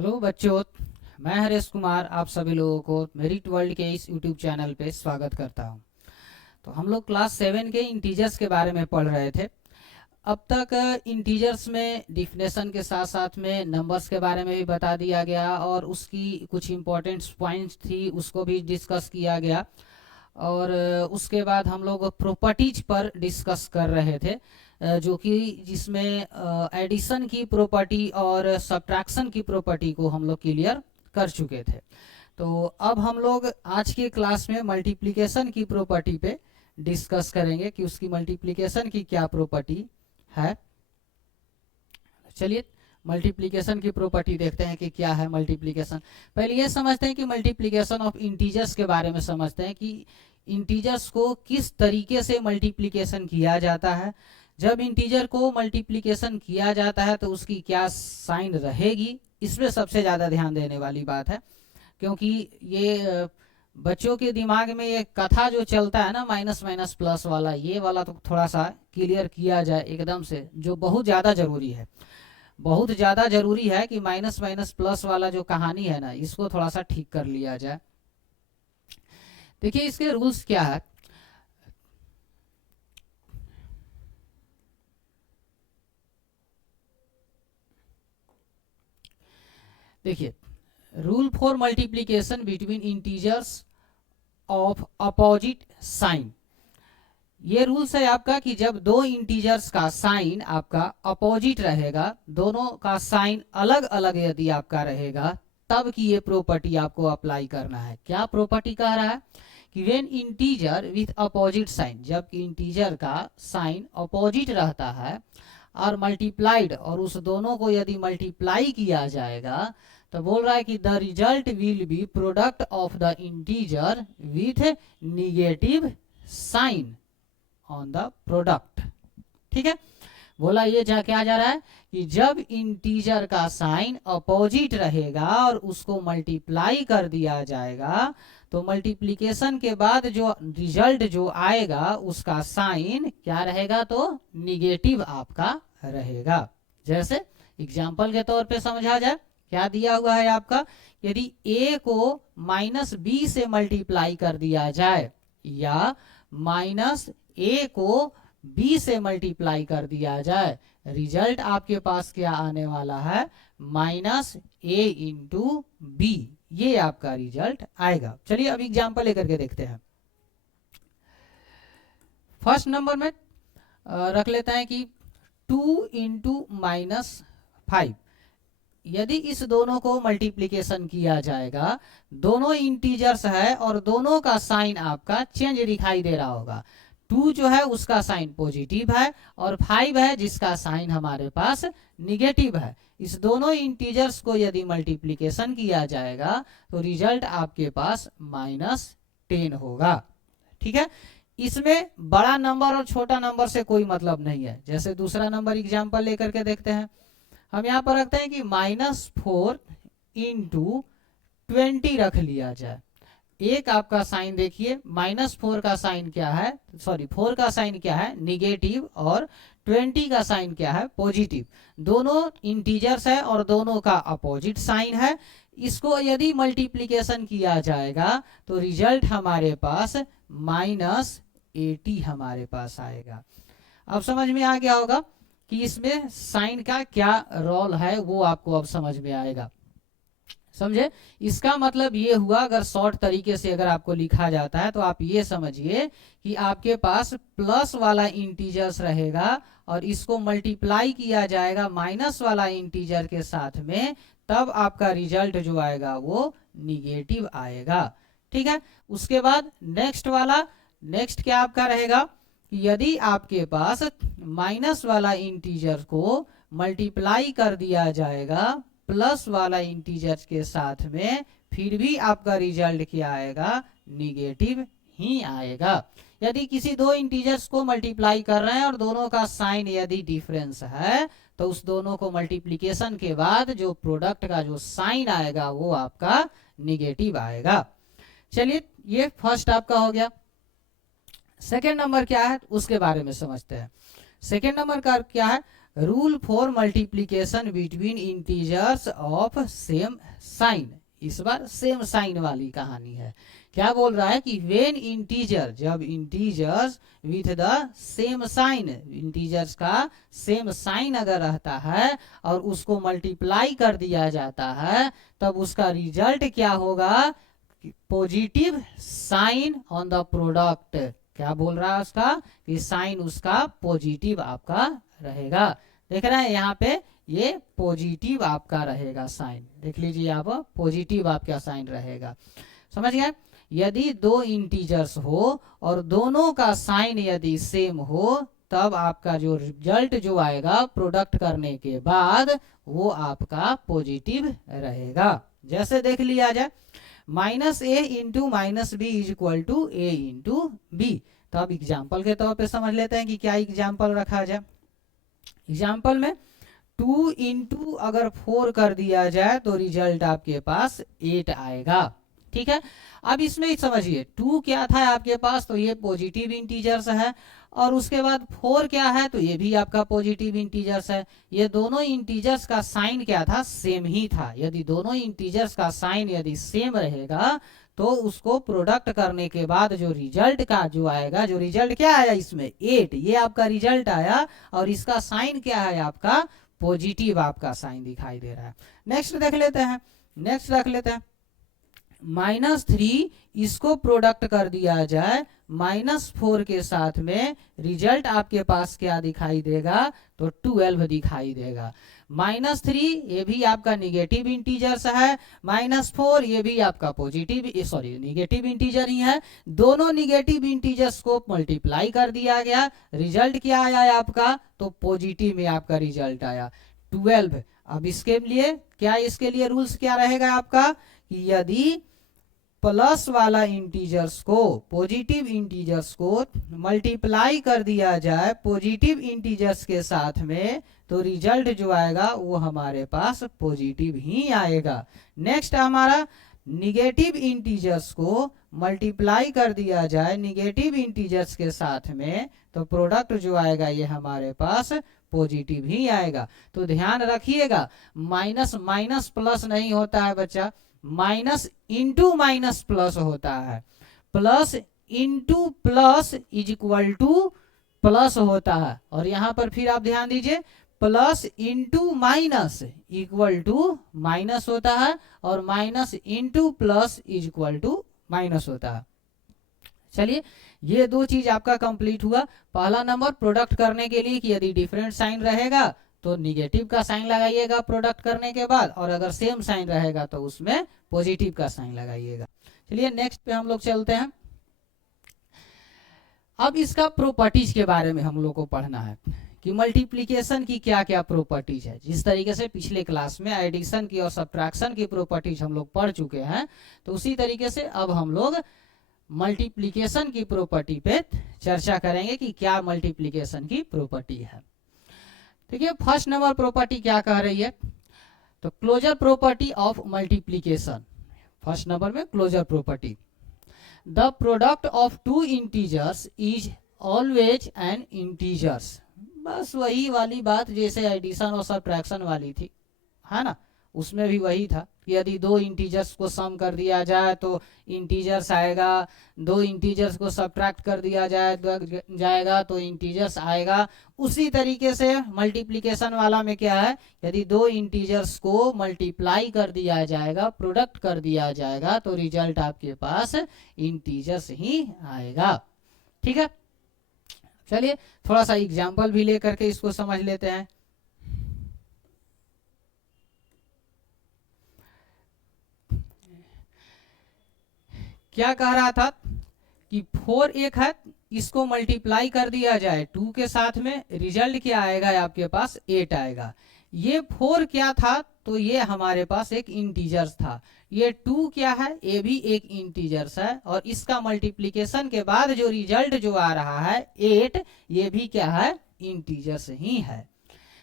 Hello बच्चों, मैं हरेश कुमार आप सभी लोगों को मेरिट वर्ल्ड के इस यूट्यूब चैनल पे स्वागत करता हूं। तो हम लोग क्लास 7 के इंटीजर्स के बारे में पढ़ रहे थे। अब तक इंटीजर्स में डिफिनेशन के साथ साथ में नंबर्स के बारे में भी बता दिया गया और उसकी कुछ इम्पोर्टेंट पॉइंट्स थी उसको भी डिस्कस किया गया। और उसके बाद हम लोग प्रॉपर्टीज पर डिस्कस कर रहे थे, जो कि जिसमें एडिशन की प्रॉपर्टी और सब्ट्रैक्शन की प्रॉपर्टी को हम लोग क्लियर कर चुके थे। तो अब हम लोग आज के क्लास में मल्टीप्लिकेशन की प्रॉपर्टी पे डिस्कस करेंगे कि उसकी मल्टीप्लिकेशन की क्या प्रॉपर्टी है। चलिए मल्टीप्लिकेशन की प्रॉपर्टी देखते हैं कि क्या है मल्टीप्लिकेशन। पहले ये समझते हैं कि मल्टीप्लिकेशन ऑफ इंटीजर्स के बारे में समझते हैं कि इंटीजर्स को किस तरीके से मल्टीप्लिकेशन किया जाता है। जब इंटीजर को मल्टीप्लिकेशन किया जाता है तो उसकी क्या साइन रहेगी, इसमें सबसे ज़्यादा ध्यान देने वाली बात है, क्योंकि ये बच्चों के दिमाग में ये कथा जो चलता है ना माइनस माइनस प्लस वाला, ये वाला तो थोड़ा सा क्लियर किया जाए एकदम से, जो बहुत ज़्यादा ज़रूरी है। बहुत ज़्यादा ज़रूरी है कि माइनस माइनस प्लस वाला जो कहानी है ना, इसको थोड़ा सा ठीक कर लिया जाए। देखिए इसके रूल्स क्या है। देखिए, rule for multiplication between integers of opposite sign. ये रूल्स है आपका कि जब दो इंटीजर्स का साइन आपका अपोजिट रहेगा, दोनों का साइन अलग अलग यदि आपका रहेगा, तब की ये प्रॉपर्टी आपको अप्लाई करना है। क्या प्रॉपर्टी कह रहा है कि when integer with opposite sign, जब इंटीजर का साइन अपोजिट रहता है और मल्टीप्लाइड, और उस दोनों को यदि मल्टीप्लाई किया जाएगा तो बोल रहा है कि the result will be product of the integer with negative sign on the product. ठीक है, बोला ये क्या जा रहा है कि जब इंटीजर का साइन अपोजिट रहेगा और उसको मल्टीप्लाई कर दिया जाएगा तो मल्टीप्लिकेशन के बाद जो रिजल्ट जो आएगा उसका साइन क्या रहेगा, तो निगेटिव आपका रहेगा। जैसे एग्जाम्पल के तौर पे समझा जाए, क्या दिया हुआ है आपका, यदि a को माइनस बी से मल्टीप्लाई कर दिया जाए या माइनस a को b से मल्टीप्लाई कर दिया जाए, रिजल्ट आपके पास क्या आने वाला है, माइनस a इंटू बी, ये आपका रिजल्ट आएगा। चलिए अब एग्जाम्पल लेकर के देखते हैं। फर्स्ट नंबर में रख लेते हैं कि 2 इंटू माइनस 5। यदि इस दोनों को मल्टीप्लिकेशन किया जाएगा, दोनों इंटीजर्स है और दोनों का साइन आपका चेंज दिखाई दे रहा होगा। 2 जो है उसका साइन पॉजिटिव है और 5 है जिसका साइन हमारे पास निगेटिव है। इस दोनों इंटीजर्स को यदि मल्टीप्लिकेशन किया जाएगा तो रिजल्ट आपके पास -10 होगा। ठीक है, इसमें बड़ा नंबर और छोटा नंबर से कोई मतलब नहीं है। जैसे दूसरा नंबर एग्जाम्पल लेकर के देखते हैं। हम यहाँ पर रखते हैं कि -4 इंटू 20 रख लिया जाए। एक आपका साइन देखिए, -4 का साइन क्या है, सॉरी 4 का साइन क्या है, निगेटिव, और 20 का साइन क्या है, पॉजिटिव। दोनों इंटीजर्स है और दोनों का अपोजिट साइन है। इसको यदि मल्टीप्लिकेशन किया जाएगा तो रिजल्ट हमारे पास -80 हमारे पास आएगा। अब समझ में आ गया होगा कि इसमें साइन का क्या रोल है, वो आपको अब समझ में आएगा। समझे, इसका मतलब ये हुआ, अगर शॉर्ट तरीके से अगर आपको लिखा जाता है तो आप ये समझिए कि आपके पास प्लस वाला इंटीजर्स रहेगा और इसको मल्टीप्लाई किया जाएगा माइनस वाला इंटीजर के साथ में, तब आपका रिजल्ट जो आएगा वो निगेटिव आएगा। ठीक है, उसके बाद नेक्स्ट वाला, नेक्स्ट क्या आपका रहेगा, यदि आपके पास माइनस वाला इंटीजर को मल्टीप्लाई कर दिया जाएगा प्लस वाला इंटीजर के साथ में, फिर भी आपका रिजल्ट क्या आएगा, निगेटिव ही आएगा। यदि किसी दो इंटीजर्स को मल्टीप्लाई कर रहे हैं और दोनों का साइन यदि डिफरेंस है तो उस दोनों को मल्टीप्लिकेशन के बाद जो प्रोडक्ट का जो साइन आएगा वो आपका निगेटिव आएगा। चलिए ये फर्स्ट आपका हो गया। सेकेंड नंबर क्या है उसके बारे में समझते हैं। सेकेंड नंबर का क्या है, rule for multiplication between integers of same sign. इस बार सेम साइन वाली कहानी है। क्या बोल रहा है कि वेन इंटीजर, जब integers with the same sign, integers का सेम साइन अगर रहता है और उसको मल्टीप्लाई कर दिया जाता है, तब उसका रिजल्ट क्या होगा, positive sign on the product. क्या बोल रहा है उसका कि साइन उसका पॉजिटिव आपका रहेगा। देख रहे हैं यहाँ पे ये पॉजिटिव आपका रहेगा साइन, देख लीजिए आप, पॉजिटिव आपका साइन रहेगा। समझ गए। यदि दो इंटीजर्स हो और दोनों का साइन यदि सेम हो, तब आपका जो रिजल्ट जो आएगा प्रोडक्ट करने के बाद वो आपका पॉजिटिव रहेगा। जैसे देख लिया जाए, -a into -b is equal to a into B. तो अब एग्जाम्पल के तौर पे समझ लेते हैं कि क्या एग्जाम्पल रखा जाए। एग्जाम्पल में 2 इंटू अगर 4 कर दिया जाए तो रिजल्ट आपके पास 8 आएगा। ठीक है। अब इसमें समझिए 2 क्या था आपके पास, तो ये पॉजिटिव इंटीजर्स है, और उसके बाद 4 क्या है, तो ये भी आपका पॉजिटिव इंटीजर्स है। ये दोनों इंटीजर्स का साइन क्या था, सेम ही था। यदि दोनों इंटीजर्स का साइन यदि सेम रहेगा तो उसको प्रोडक्ट करने के बाद जो रिजल्ट का जो आएगा, जो रिजल्ट क्या आया इसमें 8, ये आपका रिजल्ट आया, और इसका साइन क्या है आपका पॉजिटिव आपका साइन दिखाई दे रहा है। नेक्स्ट देख लेते हैं, नेक्स्ट रख लेते हैं -3, इसको प्रोडक्ट कर दिया जाए -4 के साथ में, रिजल्ट आपके पास क्या दिखाई देगा, तो 12 दिखाई देगा। -3 ये भी आपका निगेटिव इंटीजर्स है, -4 ये भी आपका पॉजिटिव, सॉरी निगेटिव इंटीजर ही है। दोनों निगेटिव इंटीजर्स को मल्टीप्लाई कर दिया गया, रिजल्ट क्या आया है आपका, तो पॉजिटिव में आपका रिजल्ट आया 12। अब इसके लिए क्या, इसके लिए रूल्स क्या रहेगा आपका कि यदि प्लस वाला इंटीजर्स को, पॉजिटिव इंटीजर्स को मल्टीप्लाई कर दिया जाए पॉजिटिव इंटीजर्स के साथ में, तो रिजल्ट जो आएगा वो हमारे पास पॉजिटिव ही आएगा। नेक्स्ट हमारा निगेटिव इंटीजर्स को मल्टीप्लाई कर दिया जाए निगेटिव इंटीजर्स के साथ में, तो प्रोडक्ट जो आएगा ये हमारे पास पॉजिटिव ही आएगा। तो ध्यान रखिएगा, माइनस माइनस प्लस नहीं होता है बच्चा, माइनस इंटू माइनस प्लस होता है, plus into plus is equal to plus होता है। और यहाँ पर फिर आप ध्यान दीजिए, plus into minus equal to minus होता है, और minus into plus is equal to minus होता है। चलिए, ये दो चीज आपका कंप्लीट हुआ। पहला नंबर प्रोडक्ट करने के लिए कि यदि डिफरेंट साइन रहेगा तो निगेटिव का साइन लगाइएगा प्रोडक्ट करने के बाद, और अगर सेम साइन रहेगा तो उसमें पॉजिटिव का साइन लगाइएगा। चलिए नेक्स्ट पे हम लोग चलते हैं। अब इसका प्रॉपर्टीज के बारे में हम लोग को पढ़ना है कि मल्टीप्लिकेशन की क्या क्या प्रॉपर्टीज है। जिस तरीके से पिछले क्लास में एडिशन की और सब्ट्रैक्शन की प्रॉपर्टीज हम लोग पढ़ चुके हैं, तो उसी तरीके से अब हम लोग मल्टीप्लिकेशन की प्रॉपर्टी पे चर्चा करेंगे कि क्या मल्टीप्लिकेशन की प्रॉपर्टी है। ठीक है, फर्स्ट नंबर प्रॉपर्टी क्या कह रही है, तो closure property of multiplication. First number में closure property, the product of two integers is always an integers. बस वही वाली बात जैसे एडिशन और सब्ट्रैक्शन वाली थी, है ना, उसमें भी वही था कि यदि दो इंटीजर्स को सम कर दिया जाए तो इंटीजर्स आएगा, दो इंटीजर्स को सब्ट्रैक्ट कर दिया जाएगा तो इंटीजर्स आएगा। उसी तरीके से मल्टीप्लिकेशन वाला में क्या है, यदि दो इंटीजर्स को मल्टीप्लाई कर दिया जाएगा, प्रोडक्ट कर दिया जाएगा, तो रिजल्ट आपके पास इंटीजर्स ही आएगा। ठीक है, चलिए थोड़ा सा एग्जाम्पल भी लेकर के इसको समझ लेते हैं। क्या कह रहा था कि 4 एक है, इसको मल्टीप्लाई कर दिया जाए 2 के साथ में, रिजल्ट क्या आएगा आपके पास 8 आएगा। ये 4 क्या था, तो ये हमारे पास एक इंटीजर्स था। ये 2 क्या है, ये भी एक इंटीजर्स है, और इसका मल्टीप्लिकेशन के बाद जो रिजल्ट जो आ रहा है 8, ये भी क्या है, इंटीजर्स ही है।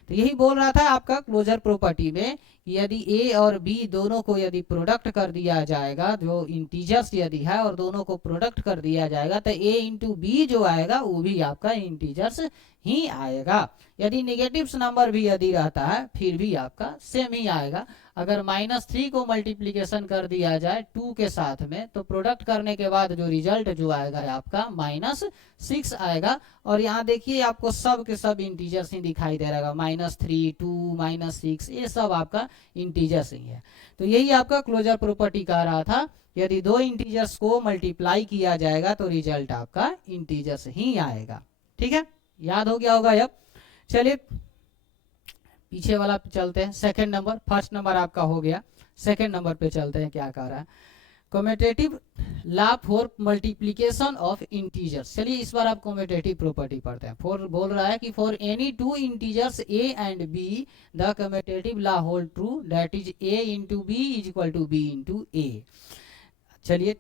तो यही बोल रहा था आपका क्लोजर प्रॉपर्टी में कि यदि ए और बी दोनों को यदि प्रोडक्ट कर दिया जाएगा, जो इंटीजर्स यदि है और दोनों को प्रोडक्ट कर दिया जाएगा, तो ए इंटू बी जो आएगा वो भी आपका इंटीजर्स ही आएगा। यदि निगेटिव नंबर भी यदि रहता है फिर भी आपका सेम ही आएगा। अगर -3 को मल्टीप्लीकेशन कर दिया जाए 2 के साथ में तो प्रोडक्ट करने के बाद जो रिजल्ट जो आएगा आपका -6 आएगा। और यहाँ देखिए आपको सब के सब इंटीजर्स ही दिखाई दे रहा है, -3, 2, -6 ये सब आपका इंटीजर्स ही है। तो यही आपका क्लोजर प्रॉपर्टी कह रहा था, यदि दो इंटीजर्स को मल्टीप्लाई किया जाएगा तो रिजल्ट आपका इंटीजर्स ही आएगा। ठीक है, याद हो गया होगा अब। चलिए पीछे वाला पे चलते हैं, सेकंड नंबर। फर्स्ट नंबर आपका हो गया, सेकंड नंबर पे चलते हैं, क्या कह रहा है commutative law for multiplication of integers. चलिए इस बार आप कम्यूटेटिव प्रॉपर्टी पढ़ते हैं। फॉर बोल रहा है कि for any two integers a and b the commutative law hold true, that is a into B is equal to b into a। चलिए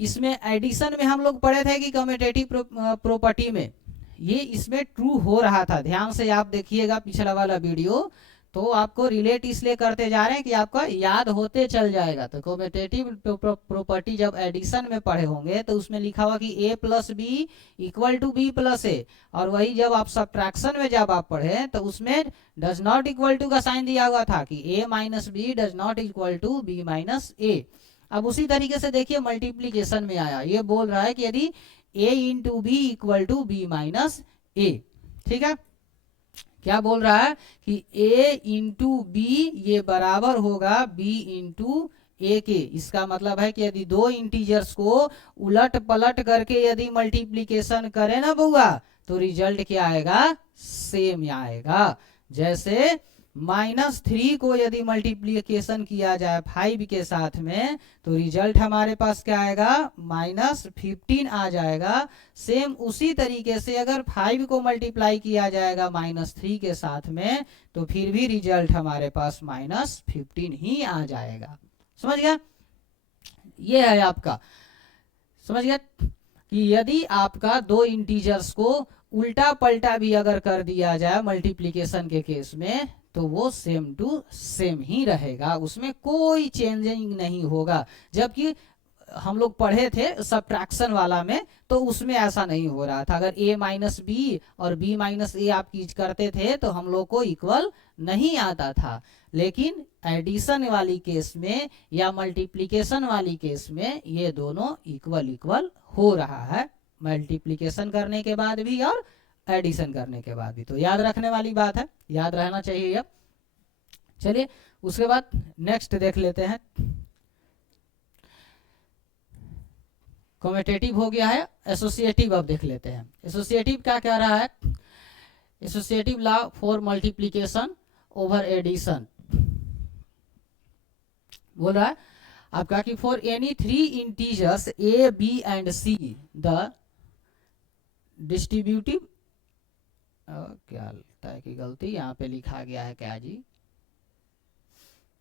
इसमें एडिशन में हम लोग पढ़े थे कि कम्यूटेटिव प्रॉपर्टी में ये इसमें ट्रू हो रहा था। ध्यान से आप देखिएगा पिछला वाला वीडियो, तो आपको रिलेट इसलिए करते जा रहे हैं कि आपका याद होते चल जाएगा। तो कम्यूटेटिव प्रॉपर्टी जब एडिशन में पढ़े होंगे तो उसमें लिखा हुआ कि a plus B equal to B plus A, और वही जब आप सब्ट्रैक्शन में जब आप पढ़े तो उसमें डज नॉट इक्वल टू का साइन दिया हुआ था कि a minus B does not equal to B minus A. अब उसी तरीके से देखिए मल्टीप्लीकेशन में आया, ये बोल रहा है कि यदि a into B equal to B minus A. ठीक है, क्या बोल रहा है कि a इंटू बी ये बराबर होगा b इंटू ए के। इसका मतलब है कि यदि दो इंटीजर्स को उलट पलट करके यदि मल्टीप्लीकेशन करें ना बुआ तो रिजल्ट क्या आएगा, सेम आएगा। जैसे -3 को यदि मल्टीप्लीकेशन किया जाए 5 के साथ में तो रिजल्ट हमारे पास क्या आएगा, -15 आ जाएगा। सेम उसी तरीके से अगर 5 को मल्टीप्लाई किया जाएगा -3 के साथ में तो फिर भी रिजल्ट हमारे पास -15 ही आ जाएगा। समझ गया, ये है आपका। समझ गया कि यदि आपका दो इंटीजर्स को उल्टा पलटा भी अगर कर दिया जाए मल्टीप्लीकेशन के केस में तो वो सेम टू सेम ही रहेगा, उसमें कोई चेंजिंग नहीं होगा। जबकि हम लोग पढ़े थे सब्ट्रैक्शन वाला में तो उसमें ऐसा नहीं हो रहा था। अगर a माइनस बी और b माइनस ए आप करते थे तो हम लोग को इक्वल नहीं आता था। लेकिन एडिशन वाली केस में या मल्टीप्लीकेशन वाली केस में ये दोनों इक्वल इक्वल हो रहा है, मल्टीप्लीकेशन करने के बाद भी और एडिशन करने के बाद भी। तो याद रखने वाली बात है, याद रहना चाहिए अब। चलिए उसके बाद नेक्स्ट देख लेते हैं। कम्यूटेटिव हो गया है, एसोसिएटिव अब देख लेते हैं। एसोसिएटिव क्या कह रहा है, associative law for multiplication over addition बोल रहा है आपका कि for any 3 integers a b and c the distributive, क्या लगता है कि गलती यहाँ पे लिखा गया है क्या जी,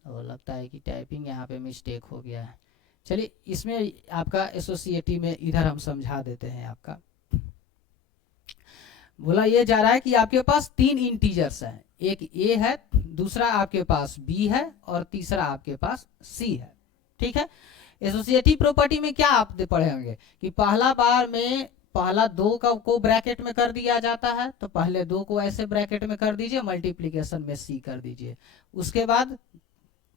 और लगता है कि टाइपिंग यहाँ पे मिस्टेक हो गया है। चलिए इसमें आपका एसोसिएटिव में इधर हम समझा देते हैं। आपका बोला ये जा रहा है कि आपके पास 3 इंटीजर्स हैं, एक a है, दूसरा आपके पास b है और तीसरा आपके पास c है। ठीक है, एसोसिएटिव प्रॉपर्टी में क्या आप पढ़े होंगे कि पहला बार में पहला 2 का को ब्रैकेट में कर दिया जाता है, तो पहले 2 को ऐसे ब्रैकेट में कर दीजिए, मल्टीप्लीकेशन में c कर दीजिए। उसके बाद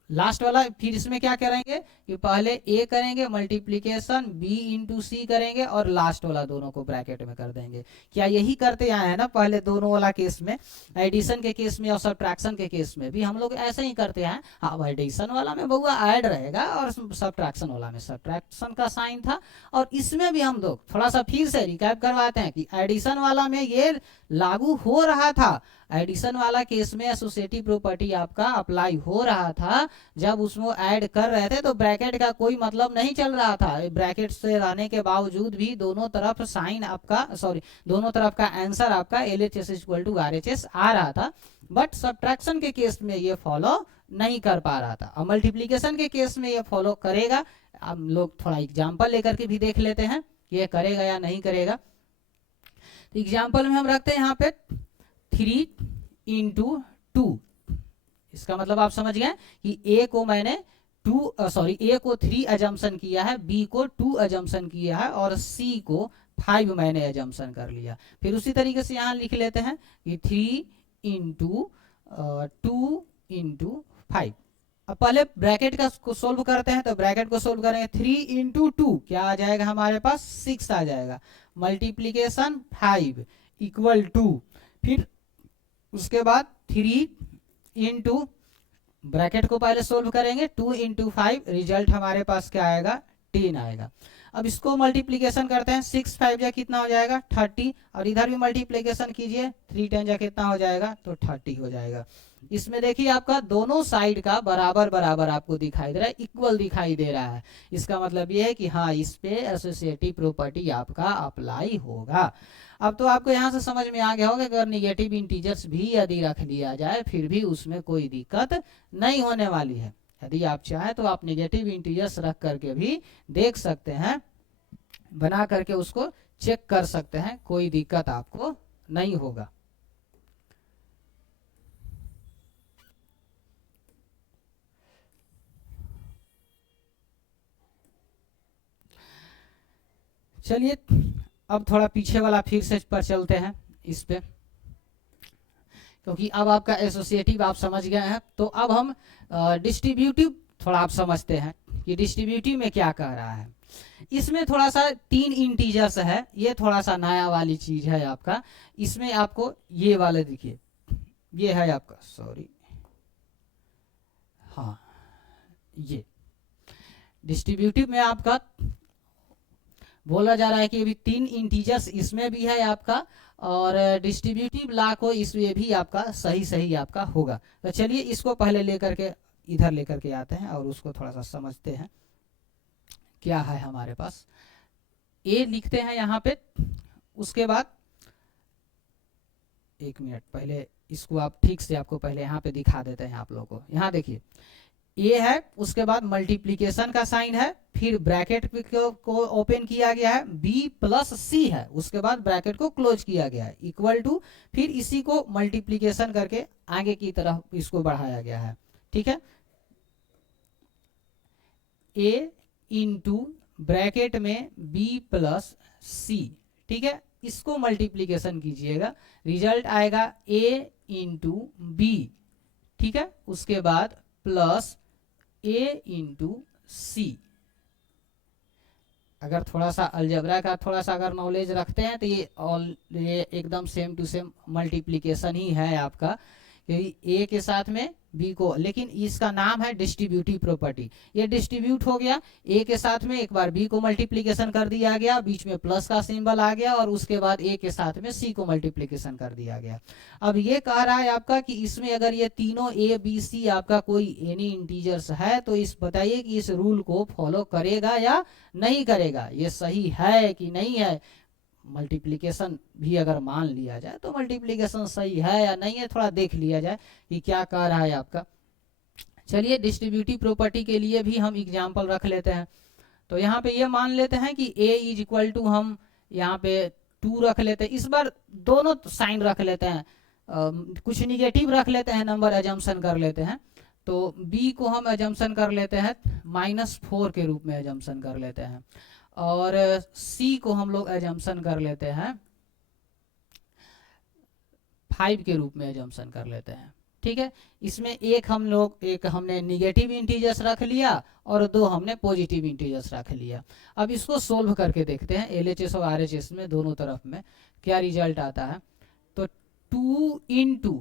लास्ट वाला फिर इसमें क्या करेंगे कि पहले a करेंगे मल्टीप्लीकेशन b इंटू सी करेंगे और लास्ट वाला दोनों को ब्रैकेट में कर देंगे। क्या यही करते आए हैं ना पहले दोनों वाला केस में, एडिशन के केस में और सब्ट्रैक्शन के केस में भी हम लोग ऐसे ही करते हैं। हाँ, एडिशन वाला में बउआ ऐड रहेगा और सब्ट्रैक्शन वाला में सब्ट्रैक्शन का साइन था। और इसमें भी हम लोग थोड़ा सा फिर से रिकैप करवाते हैं कि एडिशन वाला में ये लागू हो रहा था, एडिशन वाला केस में एसोसिएटिव प्रॉपर्टी आपका अप्लाई हो रहा था। जब उसमें ऐड कर रहे थे तो ब्रैकेट का कोई मतलब नहीं चल रहा था, ब्रैकेट से रहने के बावजूद भी दोनों तरफ साइन आपका दोनों तरफ का आंसर आपका LHS इक्वल टू RHS आ रहा था। बट सब्ट्रैक्शन के केस में ये फॉलो नहीं कर पा रहा था, और मल्टीप्लीकेशन के केस में ये फॉलो करेगा। हम लोग थोड़ा एग्जाम्पल लेकर के भी देख लेते हैं ये करेगा या नहीं करेगा। तो एग्जाम्पल में हम रखते हैं यहाँ पे 3 इंटू 2। इसका मतलब आप समझ गए कि a को मैंने a को 3 अजम्पशन किया है, b को 2 अजम्पशन किया है और c को 5 मैंने एजम्पशन कर लिया। फिर उसी तरीके से यहाँ लिख लेते हैं कि 3 इंटू 2 इंटू 5। अब पहले ब्रैकेट का को सोल्व करते हैं, तो ब्रैकेट को सोल्व करेंगे 3 इंटू 2 क्या आ जाएगा हमारे पास 6 आ जाएगा, मल्टीप्लीकेशन 5 इक्वल टू, फिर उसके बाद 3 इंटू ब्रैकेट को पहले सोल्व करेंगे 2 इंटू 5, रिजल्ट हमारे पास क्या आएगा 10 आएगा। अब इसको मल्टीप्लीकेशन करते हैं, 6 5 जा कितना हो जाएगा 30, और इधर भी मल्टीप्लीकेशन कीजिए 3 10 जा कितना हो जाएगा तो 30 हो जाएगा। इसमें देखिए आपका दोनों साइड का बराबर बराबर आपको दिखाई दे रहा है, इक्वल दिखाई दे रहा है। इसका मतलब ये है कि हाँ इस पे एसोसिएटिव प्रॉपर्टी आपका अप्लाई होगा। अब तो आपको यहाँ से समझ में आ गया होगा कि अगर निगेटिव इंटीजर्स भी यदि रख लिया जाए फिर भी उसमें कोई दिक्कत नहीं होने वाली है। यदि आप चाहें तो आप निगेटिव इंटीजर्स रख करके भी देख सकते हैं, बना करके उसको चेक कर सकते हैं, कोई दिक्कत आपको नहीं होगा। चलिए अब थोड़ा पीछे वाला फिर से पर चलते हैं इस पे, क्योंकि अब आपका एसोसिएटिव आप समझ गए हैं। तो अब हम डिस्ट्रीब्यूटिव थोड़ा आप समझते हैं कि डिस्ट्रीब्यूटिव में क्या कह रहा है। इसमें थोड़ा सा 3 इंटीजर्स है, ये थोड़ा सा नया वाली चीज है आपका। इसमें आपको ये वाले देखिए, ये है आपका, सॉरी हाँ, ये डिस्ट्रीब्यूटिव में आपका बोला जा रहा है कि अभी 3 इंटीजर्स इसमें भी है आपका, और डिस्ट्रीब्यूटिव लॉ को इसमें भी आपका सही सही आपका होगा। तो चलिए इसको पहले लेकर के इधर लेकर के आते हैं और उसको थोड़ा सा समझते हैं क्या है हमारे पास। ए लिखते हैं यहाँ पे, उसके बाद एक मिनट पहले इसको आप ठीक से आपको पहले यहाँ पे दिखा देते हैं आप लोगों को। यहाँ देखिए ए है, उसके बाद मल्टीप्लीकेशन का साइन है, फिर ब्रैकेट को ओपन किया गया है, बी प्लस सी है, उसके बाद ब्रैकेट को क्लोज किया गया है इक्वल टू, फिर इसी को मल्टीप्लीकेशन करके आगे की तरफ इसको बढ़ाया गया है। ठीक है, ए इंटू ब्रैकेट में बी प्लस सी, ठीक है, इसको मल्टीप्लीकेशन कीजिएगा, रिजल्ट आएगा ए इंटू बी, ठीक है, उसके बाद प्लस ए इंटू सी। अगर थोड़ा सा अलजेब्रा का थोड़ा सा अगर नॉलेज रखते हैं तो ये एकदम सेम टू सेम मल्टीप्लीकेशन ही है आपका, क्योंकि ए के साथ में बी को, लेकिन इसका नाम है डिस्ट्रीब्यूटिव प्रॉपर्टी। ये डिस्ट्रीब्यूट हो गया, ए के साथ में एक बार बी को मल्टीप्लीकेशन कर दिया गया, बीच में प्लस का सिंबल आ गया, और उसके बाद ए के साथ में सी को मल्टीप्लीकेशन कर दिया गया। अब ये कह रहा है आपका कि इसमें अगर ये तीनों ए बी सी आपका कोई एनी इंटीजर्स है तो इस बताइए कि इस रूल को फॉलो करेगा या नहीं करेगा, ये सही है कि नहीं है। मल्टीप्लिकेशन भी अगर मान लिया जाए तो मल्टीप्लिकेशन सही है या नहीं है, थोड़ा देख लिया जाए कि क्या कह रहा है आपका। चलिए डिस्ट्रीब्यूटिव प्रॉपर्टी के लिए भी हम एग्जांपल रख लेते हैं। तो यहाँ पे ये मान लेते हैं कि a इज इक्वल टू, हम यहाँ पे 2 रख लेते हैं, इस बार दोनों साइन रख लेते हैं, कुछ निगेटिव रख लेते हैं, नंबर एजम्पशन कर लेते हैं। तो b को हम एजम्पशन कर लेते हैं -4 के रूप में एजम्पशन कर लेते हैं, और सी को हम लोग एजम्पशन कर लेते हैं 5 के रूप में एजम्पशन कर लेते हैं। ठीक है, इसमें एक हमने निगेटिव इंटीजर्स रख लिया और 2 हमने पॉजिटिव इंटीजर्स रख लिया। अब इसको सोल्व करके देखते हैं एलएचएस और आरएचएस में दोनों तरफ में क्या रिजल्ट आता है। तो 2 इंटू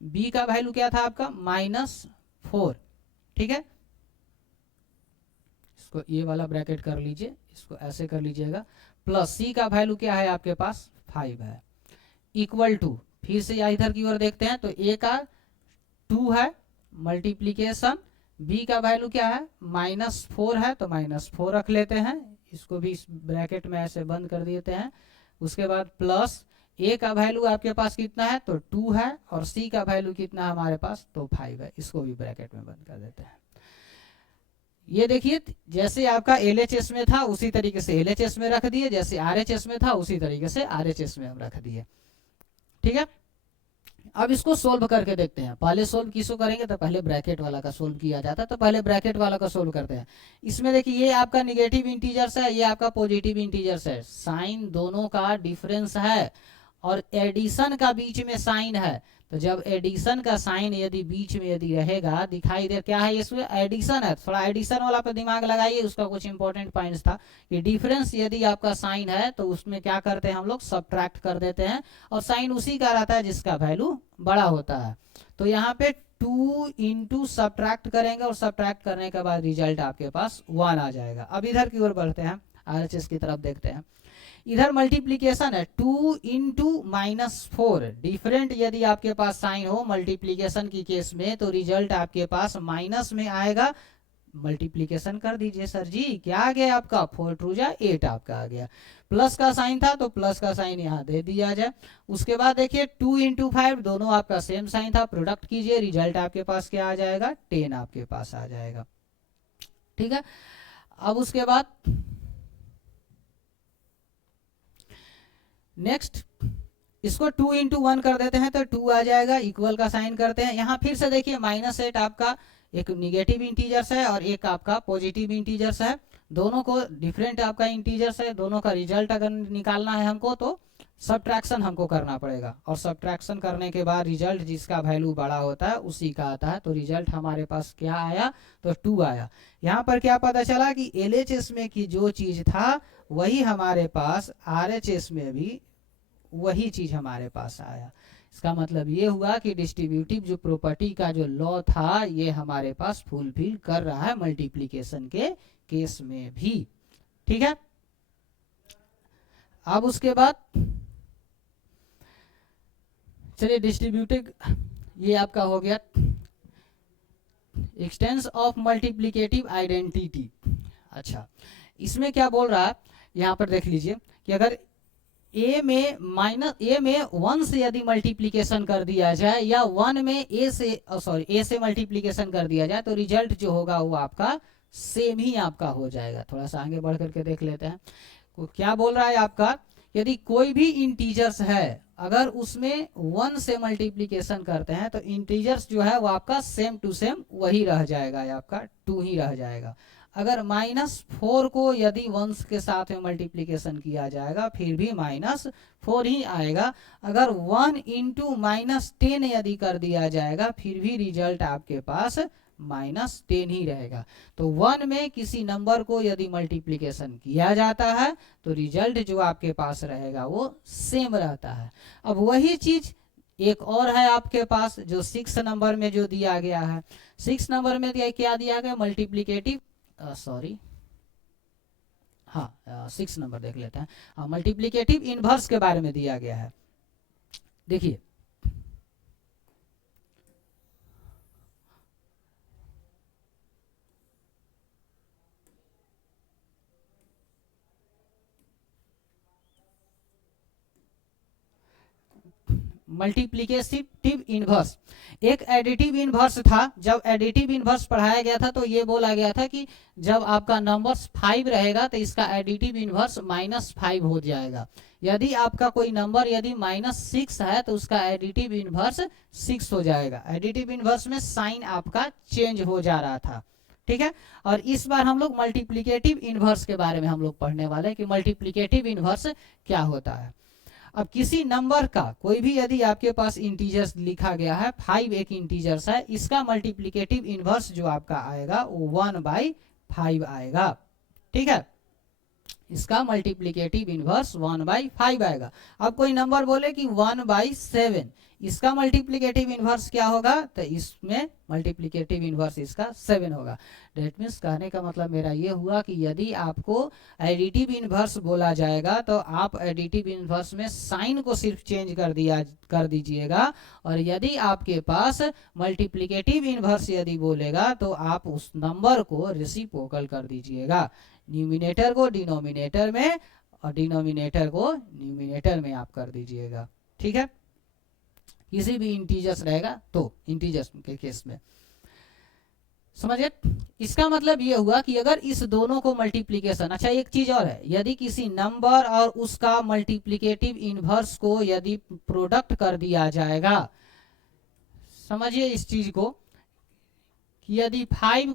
बी का वैल्यू क्या था आपका -4, ठीक है, इसको ये वाला ब्रैकेट कर लीजिए, इसको ऐसे कर लीजिएगा, प्लस सी का वैल्यू क्या है आपके पास 5 है, इक्वल टू, फिर से या इधर की ओर देखते हैं तो ए का 2 है मल्टीप्लीकेशन, बी का वैल्यू क्या है -4 है, तो -4 रख लेते हैं, इसको भी इस ब्रैकेट में ऐसे बंद कर देते हैं। उसके बाद प्लस ए का वैल्यू आपके पास कितना है तो 2 है, और सी का वैल्यू कितना है हमारे पास तो 5 है, इसको भी ब्रैकेट में बंद कर देते हैं। ये देखिए जैसे आपका एलएचएस में था उसी तरीके से एलएचएस में रख दिए, जैसे आरएचएस में था उसी तरीके से आरएचएस में हम रख दिए। ठीक है, अब इसको सोल्व करके देखते हैं। पहले सोल्व किसको करेंगे, तो पहले ब्रैकेट वाला का सोल्व किया जाता है, तो पहले ब्रैकेट वाला का सोल्व करते हैं। इसमें देखिए ये आपका निगेटिव इंटीजर्स है, ये आपका पॉजिटिव इंटीजर्स है, साइन दोनों का डिफरेंस है और एडिशन का बीच में साइन है। तो जब एडिशन का साइन यदि बीच में यदि रहेगा, दिखाई दे क्या है इसमें एडिशन है, थोड़ा एडिशन वाला पे दिमाग लगाइए, उसका कुछ इंपॉर्टेंट पॉइंट्स था कि डिफरेंस यदि आपका साइन है तो उसमें क्या करते हैं हम लोग, सब्ट्रैक्ट कर देते हैं, और साइन उसी का रहता है जिसका वैल्यू बड़ा होता है। तो यहाँ पे 2 इंटू सब्ट्रैक्ट करेंगे और सब्ट्रैक्ट करने के बाद रिजल्ट आपके पास 1 आ जाएगा। अब इधर की ओर बढ़ते हैं, RHS की तरफ देखते हैं। इधर मल्टीप्लीकेशन है 2 इंटू -4, डिफरेंट यदि आपके पास साइन हो मल्टीप्लीकेशन की केस में तो रिजल्ट आपके पास माइनस में आएगा। मल्टीप्लीकेशन कर दीजिए सर जी, क्या आ गया आपका 4 टू जा 8 आपका आ गया। प्लस का साइन था तो प्लस का साइन यहाँ दे दिया जाए। उसके बाद देखिए 2 इंटू 5, दोनों आपका सेम साइन था, प्रोडक्ट कीजिए, रिजल्ट आपके पास क्या आ जाएगा, 10 आपके पास आ जाएगा। ठीक है, अब उसके बाद नेक्स्ट इसको 2 इंटू 1 कर देते हैं तो 2 आ जाएगा, इक्वल का साइन करते हैं। यहाँ फिर से देखिए -8 आपका एक निगेटिव इंटीजर्स है और एक आपका पॉजिटिव इंटीजर्स है, दोनों को डिफरेंट आपका इंटीजर्स है, दोनों का रिजल्ट अगर निकालना है हमको तो सब्ट्रैक्शन हमको करना पड़ेगा, और सब्ट्रैक्शन करने के बाद रिजल्ट जिसका वैल्यू बड़ा होता है उसी का आता है। तो रिजल्ट हमारे पास क्या आया, तो 2 आया। यहाँ पर क्या पता चला कि LHS में की जो चीज था वही हमारे पास RHS में भी वही चीज हमारे पास आया। इसका मतलब ये हुआ कि डिस्ट्रीब्यूटिव जो प्रॉपर्टी का जो लॉ था ये हमारे पास फुलफिल कर रहा है मल्टीप्लिकेशन के केस में भी। ठीक है, अब उसके बाद चलिए डिस्ट्रीब्यूटिव ये आपका हो गया एक्सटेंस ऑफ मल्टीप्लिकेटिव आइडेंटिटी। अच्छा, इसमें क्या बोल रहा है, यहाँ पर देख लीजिए कि अगर a में -1 से यदि मल्टीप्लिकेशन कर दिया जाए या 1 में a से मल्टीप्लिकेशन कर दिया जाए तो रिजल्ट जो होगा वो आपका सेम ही आपका हो जाएगा। थोड़ा सा आगे बढ़ करके देख लेते हैं, तो क्या बोल रहा है आपका, यदि कोई भी इंटीजर्स है अगर उसमें 1 से मल्टीप्लिकेशन करते हैं तो इंटीजर्स जो है वो आपका सेम टू सेम वही रह जाएगा, आपका 2 ही रह जाएगा। अगर -4 को यदि 1 के साथ में मल्टीप्लिकेशन किया जाएगा फिर भी -4 ही आएगा। अगर 1 इंटू -10 यदि कर दिया जाएगा फिर भी रिजल्ट आपके पास -10 ही रहेगा। तो 1 में किसी नंबर को यदि मल्टीप्लिकेशन किया जाता है तो रिजल्ट जो आपके पास रहेगा वो सेम रहता है। अब वही चीज एक और है आपके पास जो 6 नंबर में जो दिया गया है। 6 नंबर में क्या दिया गया, मल्टीप्लिकेटिव हाँ 6 नंबर देख लेते हैं। मल्टीप्लिकेटिव इनवर्स के बारे में दिया गया है। देखिए मल्टीप्लिकेटिव इनवर्स एक एडिटिव इनवर्स था। जब एडिटिव इनवर्स पढ़ाया गया था तो ये बोला गया था कि जब आपका नंबर्स 5 रहेगा तो इसका एडिटिव इनवर्स -5 हो जाएगा। यदि आपका कोई नंबर यदि -6 है तो उसका एडिटिव इनवर्स 6 हो जाएगा। एडिटिव इनवर्स में साइन आपका चेंज हो जा रहा था। ठीक है, और इस बार हम लोग मल्टीप्लिकेटिव इनवर्स के बारे में हम लोग पढ़ने वाले हैं कि मल्टीप्लिकेटिव इनवर्स क्या होता है। अब किसी नंबर का कोई भी यदि आपके पास इंटीजर्स लिखा गया है, 5 एक इंटीजर्स है, इसका मल्टीप्लिकेटिव इनवर्स जो आपका आएगा वो 1/5 आएगा। ठीक है, इसका मल्टीप्लिकेटिव इनवर्स 1/5 आएगा। अब कोई नंबर बोले कि 1/7, इसका मल्टीप्लिकेटिव इनवर्स क्या होगा, तो इसमें मल्टीप्लिकेटिव इनवर्स इसका 7 होगा। डेट मीन्स कहने का मतलब मेरा ये हुआ कि यदि आपको एडिटिव इनवर्स बोला जाएगा तो आप एडिटिव इनवर्स में साइन को सिर्फ चेंज कर दीजिएगा, और यदि आपके पास मल्टीप्लिकेटिव इनवर्स यदि बोलेगा तो आप उस नंबर को रेसिप्रोकल कर दीजिएगा। न्यूमिनेटर को डिनोमिनेटर में और डिनोमिनेटर को न्यूमिनेटर में आप कर दीजिएगा। ठीक है, किसी भी इंटीजर्स रहेगा तो इंटीजर्स के केस में समझिए। इसका मतलब ये हुआ कि अगर इस दोनों को मल्टीप्लिकेशन, अच्छा एक चीज और है, यदि किसी नंबर और उसका मल्टीप्लिकेटिव इनवर्स को यदि प्रोडक्ट कर दिया जाएगा समझिए इस चीज को कि यदि 5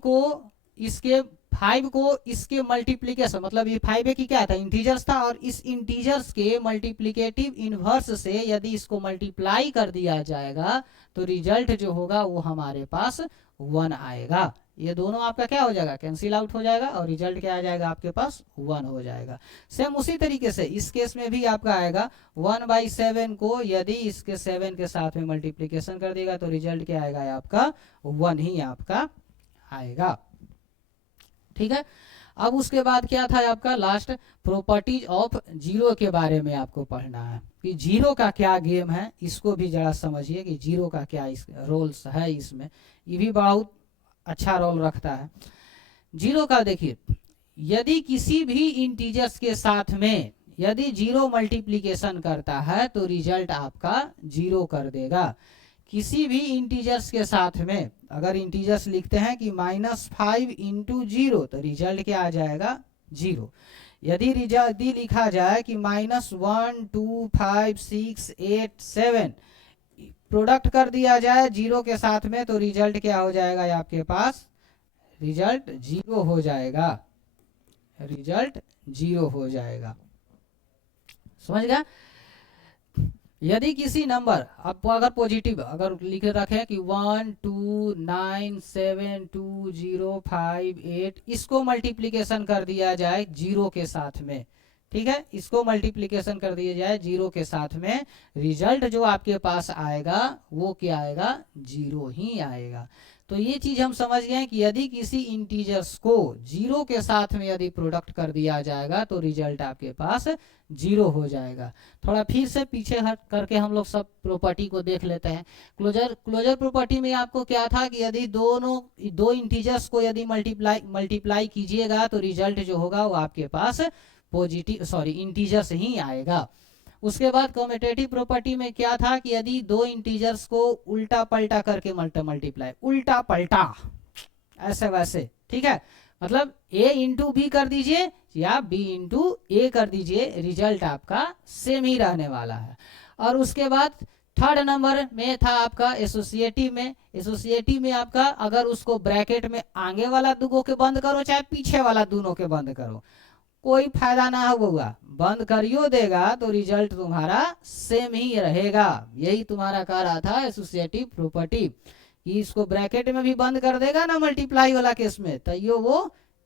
को इसके मल्टीप्लीकेशन, मतलब ये 5 है कि क्या था, इंटीजर्स था, और इस इंटीजर्स के मल्टीप्लिकेटिव इनवर्स से यदि इसको मल्टीप्लाई कर दिया जाएगा तो रिजल्ट जो होगा वो हमारे पास 1 आएगा। ये दोनों आपका क्या हो जाएगा, कैंसिल आउट हो जाएगा और रिजल्ट क्या आ जाएगा आपके पास 1 हो जाएगा। सेम उसी तरीके से इस केस में भी आपका आएगा 1/7 को यदि इसके 7 के साथ में मल्टीप्लीकेशन कर देगा तो रिजल्ट क्या आएगा आपका 1 ही आपका आएगा। ठीक है, अब उसके बाद क्या था आपका लास्ट, प्रॉपर्टीज ऑफ जीरो के बारे में आपको पढ़ना है कि जीरो का क्या गेम है, इसको भी जरा समझिए कि जीरो का क्या रोल्स है इसमें, ये भी बहुत अच्छा रोल रखता है जीरो का। देखिए यदि किसी भी इंटीजर्स के साथ में यदि जीरो मल्टीप्लीकेशन करता है तो रिजल्ट आपका 0 कर देगा। किसी भी इंटीजर्स के साथ में अगर इंटीजर्स लिखते हैं कि -5 × 0 तो रिजल्ट क्या आ जाएगा 0। यदि लिखा जाए कि -1 2 5 6 8 7 प्रोडक्ट कर दिया जाए 0 के साथ में तो रिजल्ट क्या हो जाएगा आपके पास, रिजल्ट 0 हो जाएगा, रिजल्ट 0 हो जाएगा। समझ गया। यदि किसी नंबर आपको अगर पॉजिटिव अगर लिख रखे कि 1 2 9 7 2 0 5 8 इसको मल्टीप्लीकेशन कर दिया जाए 0 के साथ में, ठीक है, इसको मल्टीप्लीकेशन कर दिया जाए 0 के साथ में, रिजल्ट जो आपके पास आएगा वो क्या आएगा 0 ही आएगा। तो ये चीज हम समझ गए कि यदि किसी इंटीजर्स को 0 के साथ में यदि प्रोडक्ट कर दिया जाएगा तो रिजल्ट आपके पास 0 हो जाएगा। थोड़ा फिर से पीछे हट करके हम लोग सब प्रॉपर्टी को देख लेते हैं। क्लोजर प्रॉपर्टी में आपको क्या था कि यदि दो इंटीजर्स को यदि मल्टीप्लाई कीजिएगा तो रिजल्ट जो होगा वो आपके पास इंटीजर्स ही आएगा। उसके बाद कम्यूटेटिव प्रॉपर्टी में क्या था कि यदि दो इंटीजर्स को उल्टा पलटा करके मल्टीप्लाई, उल्टा पलटा ऐसे वैसे, ठीक है, मतलब a × b कर दीजिए या b × a कर दीजिए, रिजल्ट आपका सेम ही रहने वाला है। और उसके बाद थर्ड नंबर में था आपका एसोसिएटिव में। एसोसिएटिव में आपका अगर उसको ब्रैकेट में आगे वाला दोनों के बंद करो चाहे पीछे वाला दोनों के बंद करो, कोई फायदा ना होगा, बंद करियो देगा तो रिजल्ट तुम्हारा सेम ही रहेगा। यही तुम्हारा कह रहा था एसोसिएटिव प्रॉपर्टी कि इसको ब्रैकेट में भी बंद कर देगा ना मल्टीप्लाई वाला केस में तो यो वो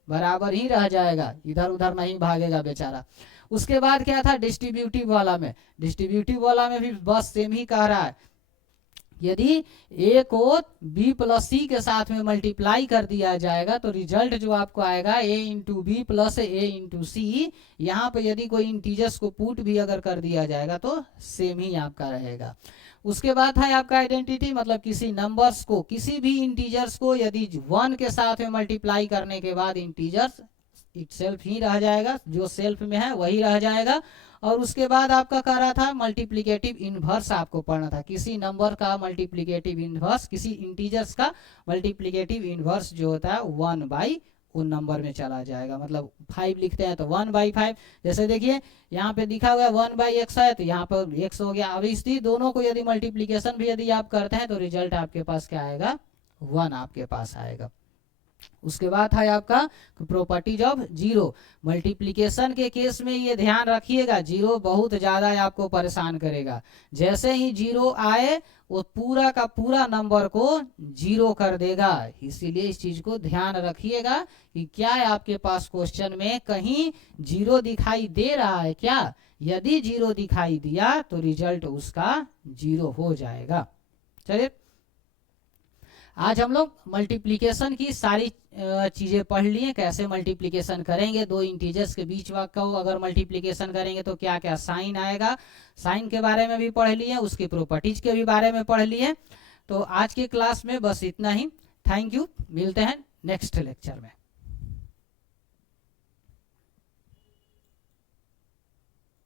बराबर ही रह जाएगा, इधर उधर नहीं भागेगा बेचारा। उसके बाद क्या था डिस्ट्रीब्यूटिव वाला में, डिस्ट्रीब्यूटिव वाला में भी बस सेम ही कह रहा है, यदि a को b + c के साथ में मल्टीप्लाई कर दिया जाएगा तो रिजल्ट जो आपको आएगा a × b + a × c। यहाँ पे यदि कोई इंटीजर्स को पुट भी अगर कर दिया जाएगा तो सेम ही आपका रहेगा। उसके बाद है आपका आइडेंटिटी, मतलब किसी नंबर्स को किसी भी इंटीजर्स को यदि 1 के साथ में मल्टीप्लाई करने के बाद इंटीजर्स इटसेल्फ ही रह जाएगा, जो सेल्फ में है वही रह जाएगा। और उसके बाद आपका कह रहा था मल्टीप्लिकेटिव इनवर्स आपको पढ़ना था, किसी नंबर का मल्टीप्लिकेटिव इनवर्स, किसी इंटीजर्स का मल्टीप्लिकेटिव इनवर्स जो होता है 1/, उन नंबर में चला जाएगा। मतलब 5 लिखते हैं तो 1/5, जैसे देखिए यहाँ पे दिखा हुआ है 1/x है तो यहाँ पर x हो गया। अब इस दोनों को यदि मल्टीप्लिकेशन भी यदि आप करते हैं तो रिजल्ट आपके पास क्या आएगा 1 आपके पास आएगा। उसके बाद है आपका प्रॉपर्टीज ऑफ जीरो। मल्टीप्लिकेशन के केस में ये ध्यान रखिएगा, जीरो बहुत ज्यादा आपको परेशान करेगा। जैसे ही जीरो आए वो पूरा का पूरा नंबर को 0 कर देगा, इसीलिए इस चीज को ध्यान रखिएगा कि क्या है आपके पास क्वेश्चन में कहीं 0 दिखाई दे रहा है क्या। यदि 0 दिखाई दिया तो रिजल्ट उसका 0 हो जाएगा। चलिए आज हम लोग मल्टीप्लिकेशन की सारी चीजें पढ़ लिए, कैसे मल्टीप्लिकेशन करेंगे, दो इंटीजर्स के बीच को अगर मल्टीप्लिकेशन करेंगे तो क्या क्या साइन आएगा, साइन के बारे में भी पढ़ लिए, उसकी प्रॉपर्टीज के भी बारे में पढ़ लिए। तो आज की क्लास में बस इतना ही। थैंक यू, मिलते हैं नेक्स्ट लेक्चर में।